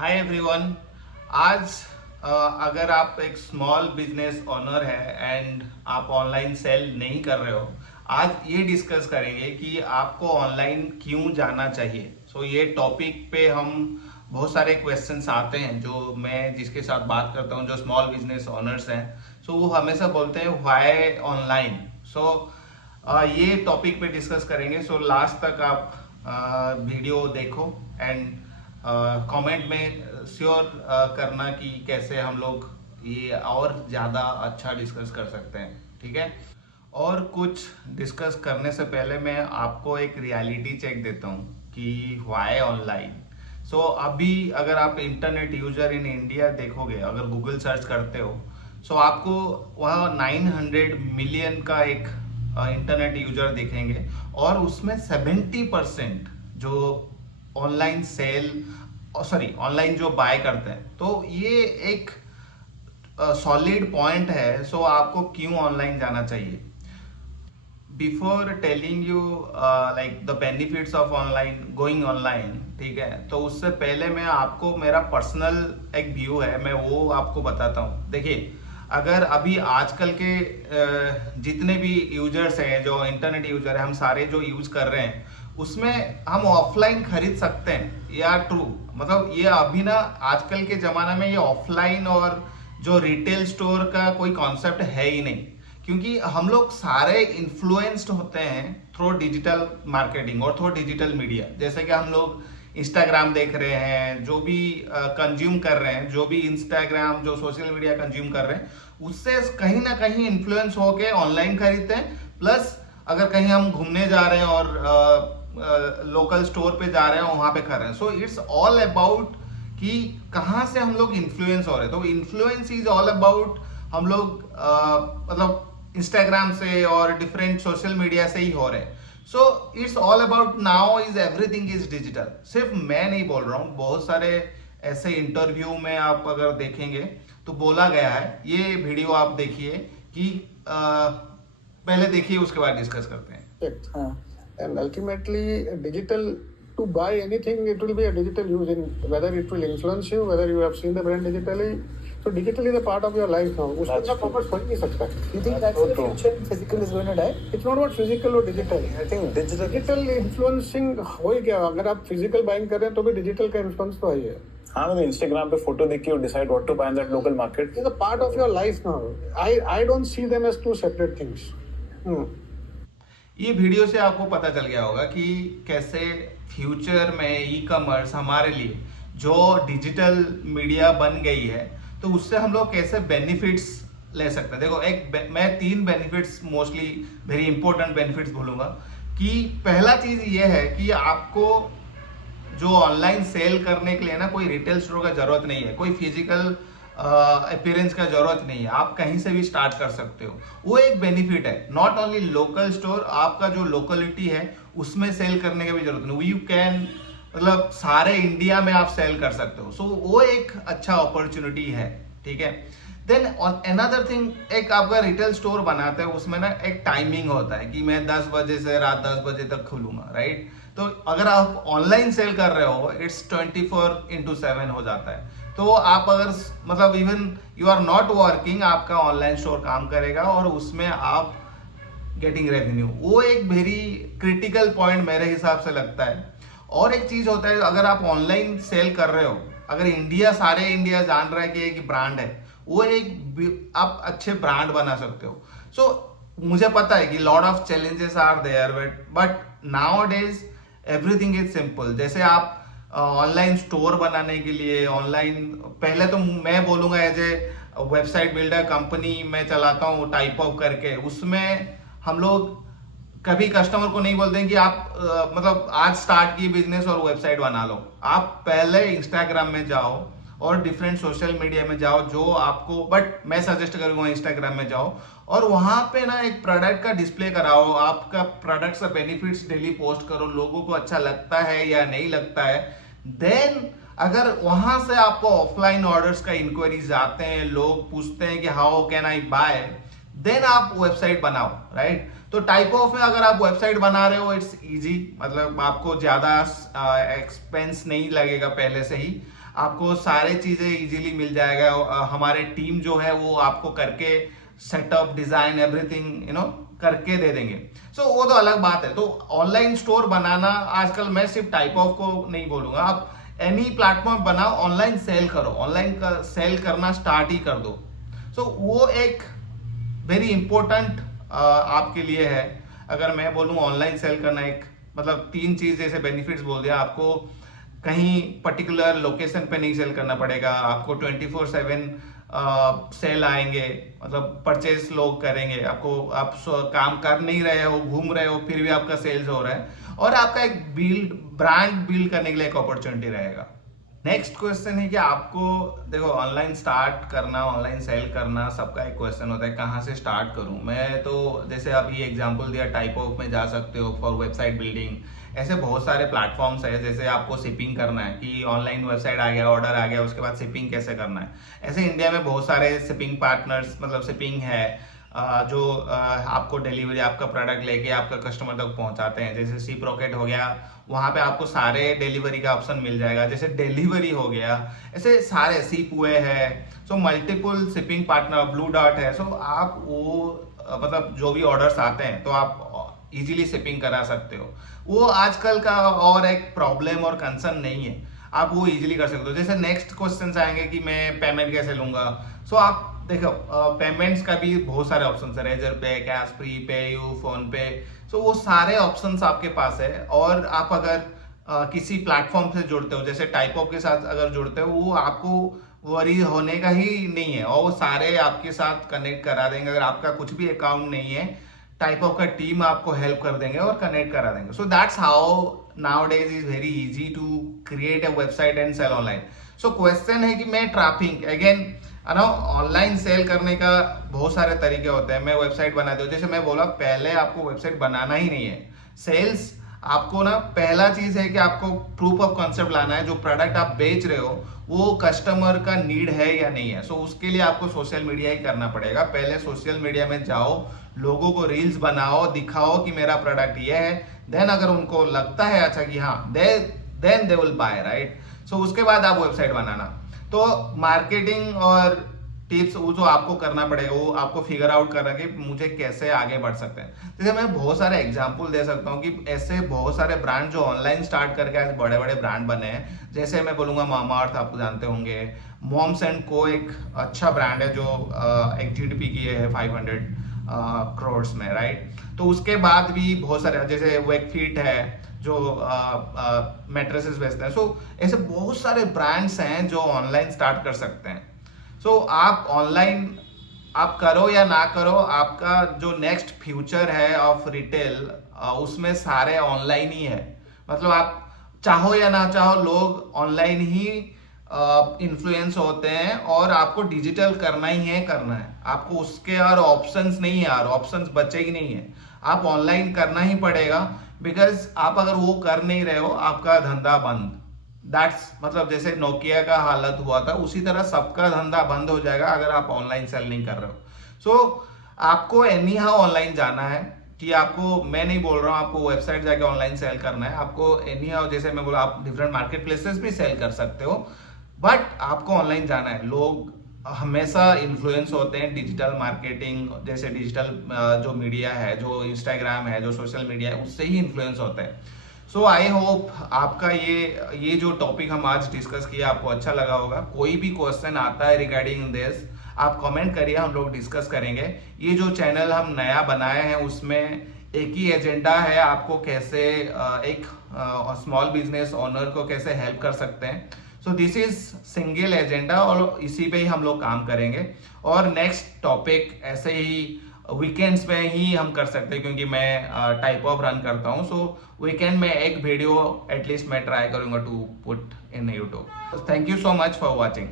Hi everyone. आज अगर आप एक स्मॉल बिजनेस ओनर है एंड आप ऑनलाइन सेल नहीं कर रहे हो, आज ये डिस्कस करेंगे कि आपको ऑनलाइन क्यों जाना चाहिए। ये टॉपिक पे हम बहुत सारे क्वेश्चंस आते हैं जो मैं जिसके साथ बात करता हूँ, जो स्मॉल बिजनेस ओनर्स हैं। वो हमेशा बोलते हैं व्हाई ऑनलाइन। ये टॉपिक पे डिस्कस करेंगे। लास्ट तक आप वीडियो देखो एंड कमेंट में श्योर करना कि कैसे हम लोग ये और ज़्यादा अच्छा डिस्कस कर सकते हैं, ठीक है। और कुछ डिस्कस करने से पहले मैं आपको एक रियलिटी चेक देता हूँ कि व्हाई ऑनलाइन। अभी अगर आप इंटरनेट यूजर इन इंडिया देखोगे, अगर गूगल सर्च करते हो, आपको वहाँ 900 मिलियन का एक इंटरनेट यूजर दिखेंगे और उसमें 70% जो ऑनलाइन सेल ऑनलाइन जो बाय करते हैं। ये एक सॉलिड पॉइंट है। आपको क्यों ऑनलाइन जाना चाहिए। Before telling you like the benefits of online going online, ठीक है, तो उससे पहले मैं आपको मेरा पर्सनल एक व्यू है, मैं वो आपको बताता हूँ। देखिए, अगर अभी आजकल के जितने भी यूजर्स हैं, जो इंटरनेट यूजर है, हम सारे जो यूज कर रहे हैं, उसमें हम ऑफलाइन खरीद सकते हैं या ट्रू, मतलब ये अभी ना आजकल के जमाना में ये ऑफलाइन और जो रिटेल स्टोर का कोई कॉन्सेप्ट है ही नहीं, क्योंकि हम लोग सारे इन्फ्लुएंस्ड होते हैं थ्रू डिजिटल मार्केटिंग और थ्रू डिजिटल मीडिया। जैसे कि हम लोग इंस्टाग्राम देख रहे हैं, जो भी कंज्यूम कर रहे हैं, जो भी इंस्टाग्राम जो सोशल मीडिया कंज्यूम कर रहे हैं, उससे कहीं ना कहीं इन्फ्लुएंस होके ऑनलाइन खरीदते हैं। प्लस अगर कहीं हम घूमने जा रहे हैं और लोकल स्टोर पे जा रहे हैं, वहां पे कर रहे हैं। इट्स ऑल अबाउट कि कहाँ से हम लोग इन्फ्लुएंस हो रहे हैं। तो इन्फ्लुएंस इज ऑल अबाउट हम लोग मतलब इंस्टाग्राम से और डिफरेंट सोशल मीडिया से ही हो रहे हैं। It's all about now is everything is digital. सिर्फ मैं नहीं बोल रहा हूँ, बहुत सारे ऐसे इंटरव्यू में आप अगर देखेंगे तो बोला गया है। ये वीडियो आप देखिए कि पहले देखिए, उसके बाद डिस्कस करते हैं। And ultimately, digital, to buy anything, it will be a digital use, in whether it will influence you, whether you have seen the brand digitally. So digital is a part of your life now. उसको इतना focus हो ही नहीं सकता। You think that's the future? Physical is going to die? It's not about physical or digital. I think digital influencing हो ही गया। अगर आप physical buying कर रहे हैं तो भी digital का influence तो है ही है। हाँ, मतलब इंस्टाग्राम पे फोटो देख के decide what to buy in that local market. It's a part of your life now. I don't see them as two separate things. ये वीडियो से आपको पता चल गया होगा कि कैसे फ्यूचर में ई कॉमर्स हमारे लिए जो डिजिटल मीडिया बन गई है, तो उससे हम लोग कैसे बेनिफिट्स ले सकते हैं। देखो, मैं 3 benefits, mostly very important benefits बोलूंगा। कि पहला चीज ये है कि आपको जो ऑनलाइन सेल करने के लिए ना कोई रिटेल स्टोर का जरूरत नहीं है, कोई फिजिकल अपीयरेंस का जरूरत नहीं है, आप कहीं से भी स्टार्ट कर सकते हो। वो एक बेनिफिट है। नॉट ओनली लोकल स्टोर, आपका जो लोकेलिटी है उसमें सेल करने की भी जरूरत नहीं, यू कैन, मतलब सारे इंडिया में आप सेल कर सकते हो। वो एक अच्छा अपॉर्चुनिटी है, ठीक है। देन अनदर थिंग, एक आपका रिटेल स्टोर बनाते हैं, उसमें ना एक टाइमिंग होता है कि मैं 10 बजे से रात 10 बजे तक खुलूंगा, राइट। तो अगर आप ऑनलाइन सेल कर रहे हो, इट्स 24/7 हो जाता है। तो आप अगर मतलब even you are not working, आपका ऑनलाइन स्टोर काम करेगा और उसमें आप गेटिंग रेवेन्यू। वो एक वेरी क्रिटिकल पॉइंट मेरे हिसाब से लगता है। और एक चीज होता है, अगर आप ऑनलाइन सेल कर रहे हो, अगर सारे इंडिया जान रहा है कि एक ब्रांड है, वो एक आप अच्छे ब्रांड बना सकते हो। मुझे पता है कि lot of challenges are there, but nowadays everything is simple. जैसे आप ऑनलाइन स्टोर बनाने के लिए ऑनलाइन, पहले तो मैं बोलूंगा as a website builder company मैं चलाता हूँ टाइप ऑफ करके, उसमें हम लोग कभी कस्टमर को नहीं बोलते हैं कि आप मतलब आज स्टार्ट किए बिजनेस और वेबसाइट बना लो। आप पहले इंस्टाग्राम में जाओ और डिफरेंट सोशल मीडिया में जाओ जो आपको, बट मैं सजेस्ट करूंगा इंस्टाग्राम में जाओ और वहां पे ना एक प्रोडक्ट का डिस्प्ले कराओ, आपका प्रोडक्ट से बेनिफिट्स डेली पोस्ट करो, लोगों को अच्छा लगता है या नहीं लगता है। देन अगर वहां से आपको ऑफलाइन ऑर्डर्स का इंक्वायरीज आते हैं, लोग पूछते हैं कि how can I buy, then आप वेबसाइट बनाओ, राइट। तो टाइप ऑफ में अगर आप वेबसाइट बना रहे हो इट्स इजी, मतलब आपको ज्यादा एक्सपेंस नहीं लगेगा, पहले से ही आपको सारे चीजें इजीली मिल जाएगा। हमारे टीम जो है वो आपको करके सेटअप, डिजाइन, एवरीथिंग करके दे देंगे। सो वो तो अलग बात है। तो ऑनलाइन स्टोर बनाना आजकल, मैं सिर्फ टाइप ऑफ को नहीं बोलूंगा, आप एनी प्लेटफॉर्म बनाओ, ऑनलाइन सेल करो, ऑनलाइन सेल करना स्टार्ट ही कर दो। सो वो एक वेरी इंपॉर्टेंट आपके लिए है। अगर मैं बोलूँ ऑनलाइन सेल करना, एक मतलब 3 चीज जैसे बेनिफिट्स बोल दिया आपको। कहीं पर्टिकुलर लोकेशन पे नहीं सेल करना पड़ेगा आपको, 24/7 सेल आएंगे, मतलब परचेस लोग करेंगे आपको। आप काम कर नहीं रहे हो, घूम रहे हो, फिर भी आपका सेल्स हो रहा है, और आपका एक ब्रांड बिल्ड करने के लिए एक अपॉर्चुनिटी रहेगा। नेक्स्ट क्वेश्चन है कि आपको देखो ऑनलाइन स्टार्ट करना, ऑनलाइन सेल करना, सबका एक क्वेश्चन होता है कहाँ से स्टार्ट करूं। मैं तो जैसे अभी एग्जांपल दिया, टाइप ऑफ में जा सकते हो फॉर वेबसाइट बिल्डिंग। ऐसे बहुत सारे प्लेटफॉर्म्स है, जैसे आपको शिपिंग करना है कि ऑनलाइन वेबसाइट आ गया, ऑर्डर आ गया, उसके बाद शिपिंग कैसे करना है। ऐसे इंडिया में बहुत सारे शिपिंग पार्टनर्स, मतलब शिपिंग है जो आपको डिलीवरी, आपका प्रोडक्ट लेके आपका कस्टमर तक पहुंचाते हैं। जैसे शिप रॉकेट हो गया, वहां पे आपको सारे डिलीवरी का ऑप्शन मिल जाएगा। जैसे डिलीवरी हो गया, ऐसे सारे शिप हुए है। So multiple shipping partner, blue dot है। सो आप वो मतलब जो भी ऑर्डर्स आते हैं तो आप इजीली शिपिंग करा सकते हो। वो आजकल का और एक प्रॉब्लम और कंसर्न नहीं है, आप वो इजीली कर सकते हो। जैसे नेक्स्ट क्वेश्चन आएंगे कि मैं पेमेंट कैसे लूंगा। सो आप देखो पेमेंट्स का भी बहुत सारे ऑप्शन है, रेजर पे, कैश फ्री, पे यू, फोन पे। सो वो सारे ऑप्शंस आपके पास है। और आप अगर किसी प्लेटफॉर्म से जुड़ते हो, जैसे टाइप ऑफ के साथ अगर जुड़ते हो, वो आपको वरी होने का ही नहीं है, और वो सारे आपके साथ कनेक्ट करा देंगे। अगर आपका कुछ भी अकाउंट नहीं है, टाइप ऑफ का टीम आपको हेल्प कर देंगे और कनेक्ट करा देंगे। So that's how nowadays is very easy to create a website and sell online. So question है कि मैं ट्रैफिक अगेन ऑनलाइन सेल करने का बहुत सारे तरीके होते हैं। मैं वेबसाइट बनाती हूँ, जैसे मैं बोला पहले आपको वेबसाइट बनाना ही नहीं है। सेल्स आपको ना, पहला चीज है कि आपको प्रूफ ऑफ कॉन्सेप्ट लाना है। जो प्रोडक्ट आप बेच रहे हो वो कस्टमर का नीड है या नहीं है। सो उसके लिए आपको सोशल मीडिया ही करना पड़ेगा। पहले सोशल मीडिया में जाओ, लोगों को रील्स बनाओ, दिखाओ कि मेरा प्रोडक्ट ये है। देन अगर उनको लगता है अच्छा कि हाँ, then they will buy, right. So उसके बाद आप वेबसाइट बनाना। तो मार्केटिंग और टिप्स वो जो आपको करना पड़ेगा, वो आपको फिगर आउट करना कि मुझे कैसे आगे बढ़ सकते हैं। जैसे मैं बहुत सारे एग्जांपल दे सकता हूँ कि ऐसे बहुत सारे ब्रांड जो ऑनलाइन स्टार्ट करके आज बड़े बड़े ब्रांड बने हैं। जैसे मैं बोलूंगा मामाअर्थ, आपको जानते होंगे। मॉम्स एंड को एक अच्छा ब्रांड है जो एक जीडीपी की है 500 करोड़ में, राइट। तो उसके बाद भी बहुत सारे, जैसे वेकफिट है जो मैट्रेसेस बेचते हैं। सो ऐसे बहुत सारे ब्रांड्स हैं जो ऑनलाइन स्टार्ट कर सकते हैं। सो आप ऑनलाइन आप करो या ना करो, आपका जो नेक्स्ट फ्यूचर है ऑफ रिटेल, उसमें सारे ऑनलाइन ही है। मतलब आप चाहो या ना चाहो, लोग ऑनलाइन ही इन्फ्लुएंस होते हैं, और आपको डिजिटल करना ही है, करना है आपको। उसके और ऑप्शंस नहीं है यार, ऑप्शंस बचे ही नहीं है। आप ऑनलाइन करना ही पड़ेगा, बिकॉज आप अगर वो कर नहीं रहे हो, आपका धंधा बंद। दैट्स मतलब जैसे नोकिया का हालत हुआ था, उसी तरह सबका धंधा बंद हो जाएगा अगर आप ऑनलाइन सेल नहीं कर रहे हो। सो आपको एनी हाउ ऑनलाइन जाना है। कि आपको, मैं नहीं बोल रहा हूँ आपको वेबसाइट जाके ऑनलाइन सेल करना है, आपको एनी हाउ, जैसे मैं बोला, आप डिफरेंट मार्केट प्लेसेस भी सेल कर सकते हो, बट आपको ऑनलाइन जाना है। लोग हमेशा इन्फ्लुएंस होते हैं डिजिटल मार्केटिंग, जैसे डिजिटल जो मीडिया है, जो इंस्टाग्राम है, जो सोशल मीडिया है, उससे ही इन्फ्लुएंस होते हैं। सो आई होप आपका ये जो टॉपिक हम आज डिस्कस किया आपको अच्छा लगा होगा। कोई भी क्वेश्चन आता है रिगार्डिंग दिस, आप कमेंट करिए, हम लोग डिस्कस करेंगे। ये जो चैनल हम नया बनाए हैं उसमें एक ही एजेंडा है, आपको कैसे एक स्मॉल बिजनेस ओनर को कैसे हेल्प कर सकते हैं। So this is single agenda, और इसी पे ही हम लोग काम करेंगे। और नेक्स्ट टॉपिक ऐसे ही वीकेंड्स में ही हम कर सकते हैं, क्योंकि मैं टाइप ऑफ रन करता हूँ। सो वीकेंड में एक वीडियो एटलीस्ट मैं ट्राई करूंगा to put in YouTube. Thank you so much for watching.